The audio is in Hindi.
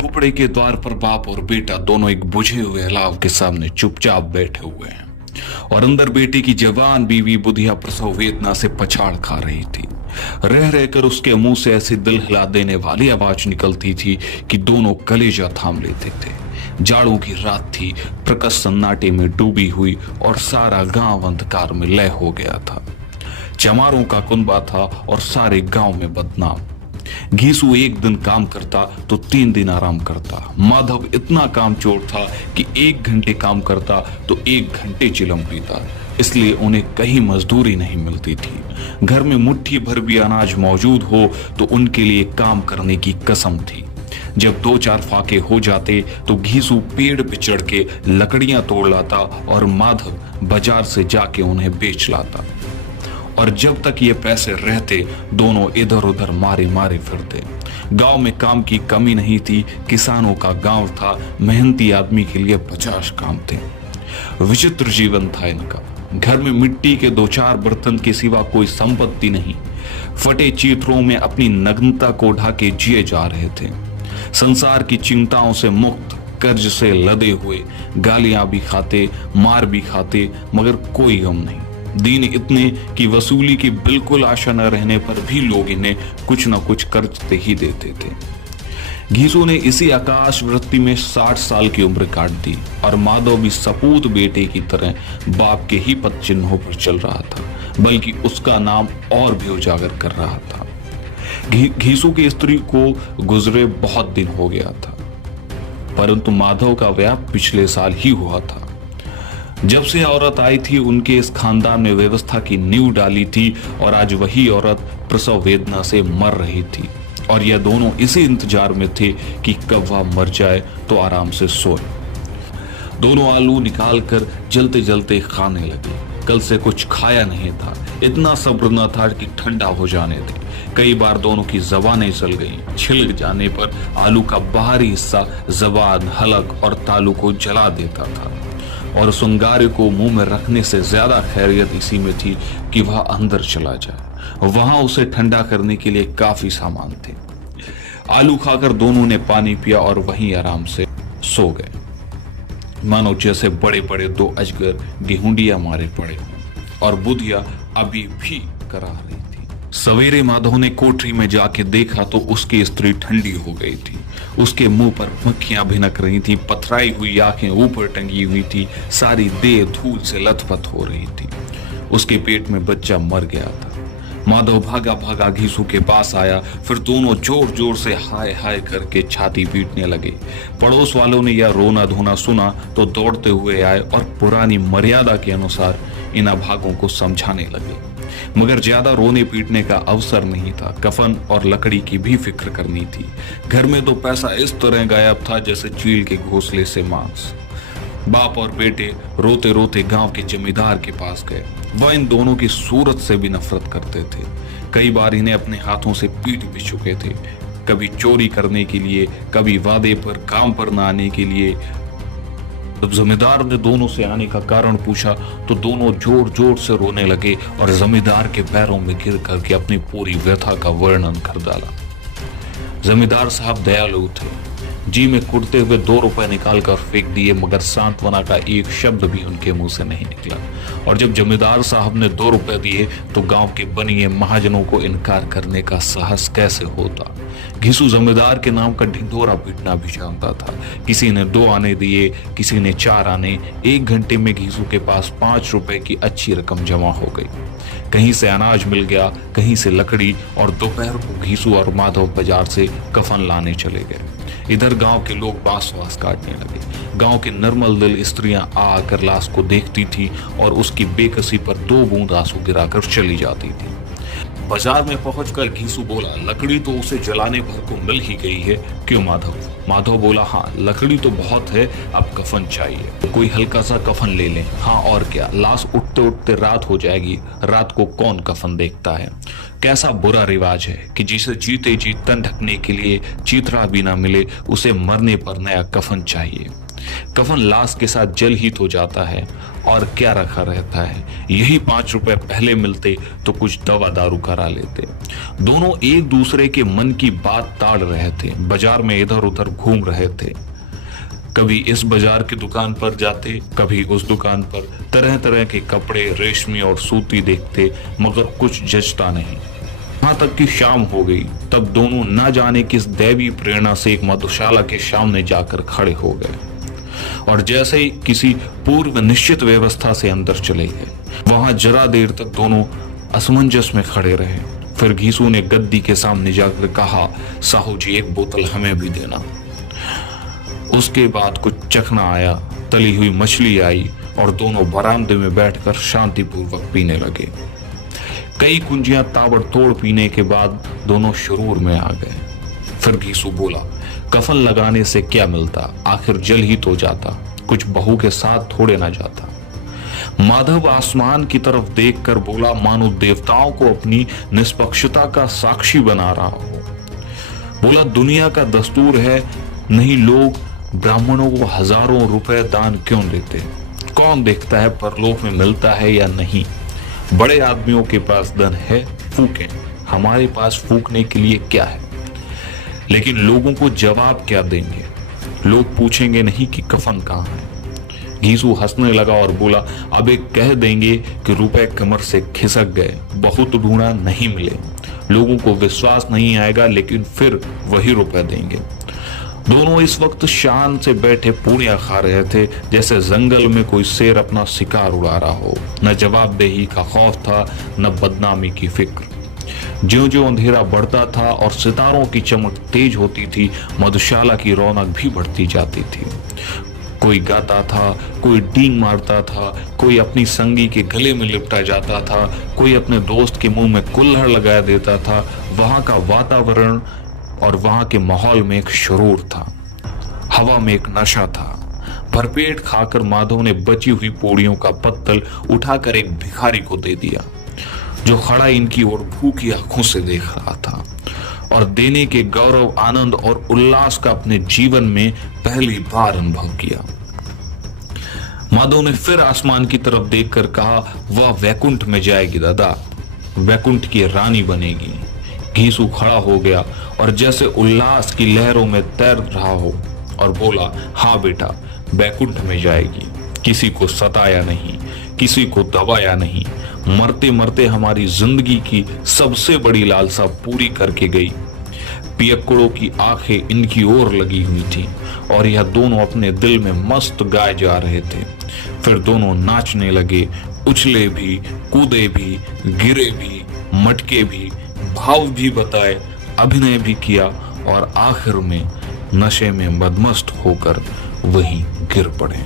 झोपड़े के द्वार पर बाप और बेटा दोनों एक बुझे हुए अलाव के सामने चुपचाप बैठे हुए हैं और अंदर बेटे की जवान बीवी बुधिया प्रसव वेदना से पछाड़ खा रही थी। रह रहकर उसके मुंह से ऐसी दिल हिला देने वाली आवाज निकलती थी कि दोनों कलेजा थाम लेते थे। जाड़ों की रात थी, प्रकट सन्नाटे में डूबी हुई और सारा गांव अंधकार में लय हो गया था। चमारों का कुनबा था और सारे गांव में बदनाम। घीसू एक दिन काम करता तो 3 दिन आराम करता। माधव इतना कामचोर था कि 1 घंटे काम करता तो 1 घंटे चिलम पीता, इसलिए उन्हें कहीं मजदूरी नहीं मिलती थी। घर में मुट्ठी भर भी अनाज मौजूद हो तो उनके लिए काम करने की कसम थी। जब 2-4 फाके हो जाते तो घीसू पेड़ पे चढ़ के लकड़ियां तोड़ लाता और माधव बाजार से जाके उन्हें बेच लाता। और जब तक ये पैसे रहते दोनों इधर उधर मारे मारे फिरते। गांव में काम की कमी नहीं थी, किसानों का गांव था, मेहनती आदमी के लिए 50 काम थे। विचित्र जीवन था इनका। घर में मिट्टी के 2-4 बर्तन के सिवा कोई संपत्ति नहीं। फटे चीथड़ों में अपनी नग्नता को ढाके जिए जा रहे थे। संसार की चिंताओं से मुक्त, कर्ज से लदे हुए, गालियां भी खाते, मार भी खाते, मगर कोई गम नहीं। दिन इतने कि वसूली की बिल्कुल आशा न रहने पर भी लोग इन्हें कुछ न कुछ कर्ज दे ही देते थे। घीसू ने इसी आकाश वृत्ति में 60 साल की उम्र काट दी और माधव भी सपूत बेटे की तरह बाप के ही पद चिन्हों पर चल रहा था, बल्कि उसका नाम और भी उजागर कर रहा था। घीसू की स्त्री को गुजरे बहुत दिन हो गया था, परंतु माधव का ब्याह पिछले साल ही हुआ था। जब से औरत आई थी उनके इस खानदान में व्यवस्था की नींव डाली थी और आज वही औरत प्रसव वेदना से मर रही थी और यह दोनों इसी इंतजार में थे कि कब वह मर जाए तो आराम से सोए। दोनों आलू निकाल कर जलते जलते खाने लगे। कल से कुछ खाया नहीं था, इतना सब्र न था कि ठंडा हो जाने दे। कई बार दोनों की जबानें चल गईं। छिलक जाने पर आलू का बाहरी हिस्सा जबान, हलक और तालू को जला देता था और उस अंगारे को मुंह में रखने से ज्यादा खैरियत इसी में थी कि वह अंदर चला जाए। वहां उसे ठंडा करने के लिए काफी सामान थे। आलू खाकर दोनों ने पानी पिया और वहीं आराम से सो गए, मानो जैसे बड़े बड़े 2 अजगर गेहूंडिया मारे पड़े हों। और बुधिया अभी भी करा रही थी। सवेरे माधव ने कोठरी में जाके देखा तो उसकी स्त्री ठंडी हो गई थी। उसके मुंह पर मक्खियां भिनक रही थी, पथराई हुई आंखें ऊपर टंगी हुई थी, सारी देह धूल से लथपथ हो रही थी। उसके पेट में बच्चा मर गया था। माधव भागा भागा घीसू के पास आया, फिर दोनों जोर जोर से हाय हाय करके छाती पीटने लगे। पड़ोस वालों ने यह रोना धोना सुना तो दौड़ते हुए आए और पुरानी मर्यादा के अनुसार इन अभागों को समझाने लगे, मगर ज्यादा रोने पीटने का अवसर नहीं था। कफन और लकड़ी की भी फिक्र करनी थी। घर में तो पैसा इस तरह गायब था जैसे चील के घोंसले से मांस। बाप और बेटे रोते रोते गांव के जमींदार के पास गए। वह इन दोनों की सूरत से भी नफरत करते थे। कई बार इन्हें अपने हाथों से पीट भी चुके थे, कभी चोरी करने के लिए, कभी वादे पर काम पर न आने के लिए। जब जमींदार ने दोनों से आने का कारण पूछा तो दोनों जोर जोर से रोने लगे और जमींदार के पैरों में गिर करके अपनी पूरी व्यथा का वर्णन कर डाला। जमींदार साहब दयालु थे। जी में कुटते हुए 2 रुपए निकाल कर फेंक दिए, मगर सांत्वना का एक शब्द भी उनके मुंह से नहीं निकला। और जब जमींदार साहब ने 2 रुपए दिए तो गांव के बनिए महाजनों को इनकार करने का साहस कैसे होता। घीसू जमींदार के नाम का ढिंढोरा पीटना भी जानता था। किसी ने 2 आने दिए, किसी ने 4 आने। 1 घंटे में घीसू के पास 5 रुपए की अच्छी रकम जमा हो गई। कहीं से अनाज मिल गया, कहीं से लकड़ी, और दोपहर को घीसू और माधव बाजार से कफन लाने चले गए। इधर गांव के लोग बांस वास काटने लगे। गांव के नर्मल दिल स्त्रियां आकर लाश को देखती थी और उसकी बेकसी पर 2 बूंद आंसू गिराकर चली जाती थी। बाजार में पहुंचकर घीसू बोला, लकड़ी तो उसे जलाने भर को मिल ही गई है, क्यों माधव? माधव बोला, हाँ लकड़ी तो बहुत है, अब कफन चाहिए। कोई हल्का सा कफन ले लें। हाँ और क्या, लाश उठते उठते रात हो जाएगी, रात को कौन कफन देखता है। कैसा बुरा रिवाज है कि जिसे जीते जी तन ढकने के लिए चीथड़ा भी ना मिले, उसे मरने पर नया कफन चाहिए। कफन लाश के साथ जल ही तो जाता है और क्या रखा रहता है, यही 5 रुपए पहले मिलते तो कुछ दवा दारू करा लेते। दोनों एक दूसरे के मन की बात ताड़ रहे थे, बाजार में इधर उधर घूम रहे थे। कभी इस बाजार की दुकान पर जाते, कभी उस दुकान पर, तरह तरह के कपड़े रेशमी और सूती देखते, मगर कुछ जचता नहीं। यहां तक कि शाम हो गई, तब दोनों न जाने किस दैवी प्रेरणा से एक मधुशाला के सामने जाकर खड़े हो गए और जैसे ही किसी पूर्व निश्चित व्यवस्था से अंदर चले गए। वहां जरा देर तक दोनों असमंजस में खड़े रहे। फिर घीसू ने गद्दी के सामने जाकर कहा, साहू जी एक बोतल हमें भी देना। उसके बाद कुछ चखना आया, तली हुई मछली आई और दोनों बरामदे में बैठकर शांतिपूर्वक पीने लगे। कई कुंजियां ताबड़तोड़ पीने के बाद दोनों शुरूर में आ गए। फिर घीसू बोला, कफन लगाने से क्या मिलता, आखिर जल ही तो जाता, कुछ बहू के साथ थोड़े ना जाता। माधव आसमान की तरफ देखकर बोला, मानो देवताओं को अपनी निष्पक्षता का साक्षी बना रहा हो। बोला, दुनिया का दस्तूर है, नहीं लोग ब्राह्मणों को हजारों रुपए दान क्यों देते? कौन देखता है परलोक में मिलता है या नहीं? बड़े आदमियों के पास धन है, फूकें, हमारे पास फूकने के लिए क्या है? लेकिन लोगों को जवाब क्या देंगे? लोग पूछेंगे नहीं कि कफन कहाँ है। घीसू हंसने लगा और बोला, अब एक कह देंगे कि रुपए कमर से खिसक गए, बहुत ढूंढा नहीं मिले। लोगों को विश्वास नहीं आएगा, लेकिन फिर वही रुपए देंगे। दोनों इस वक्त शान से बैठे पूड़ियां खा रहे थे, जैसे जंगल में कोई शेर अपना शिकार उड़ा रहा हो। न जवाबदेही का खौफ था, न बदनामी की फिक्र। ज्यों ज्यों अंधेरा बढ़ता था और सितारों की चमक तेज होती थी, मधुशाला की रौनक भी बढ़ती जाती थी। कोई गाता था, कोई डींग मारता था, कोई अपनी संगी के गले में लिपटा जाता था, कोई अपने दोस्त के मुंह में कुल्हड़ लगा देता था। वहां का वातावरण और वहां के माहौल में एक शुरूर था, हवा में एक नशा था। भरपेट खाकर माधव ने बची हुई पूड़ियों का पत्तल उठाकर एक भिखारी को दे दिया, जो खड़ा इनकी ओर भूखी आंखों से देख रहा था और देने के गौरव, आनंद और उल्लास का अपने जीवन में पहली बार अनुभव किया। माधव ने फिर आसमान की तरफ देखकर कहा, वह वैकुंठ में जाएगी दादा, वैकुंठ की रानी बनेगी। घीसू खड़ा हो गया और जैसे उल्लास की लहरों में तैर रहा हो और बोला, हाँ बेटा, वैकुंठ में जाएगी। किसी को सताया नहीं, किसी को दबाया नहीं, मरते मरते हमारी जिंदगी की सबसे बड़ी लालसा पूरी करके गई। पियक्कड़ों की आंखें इनकी ओर लगी हुई थी और यह दोनों अपने दिल में मस्त गाए जा रहे थे। फिर दोनों नाचने लगे, उछले भी, कूदे भी, गिरे भी, मटके भी, भाव भी बताए, अभिनय भी किया और आखिर में नशे में मदमस्त होकर वहीं गिर पड़े।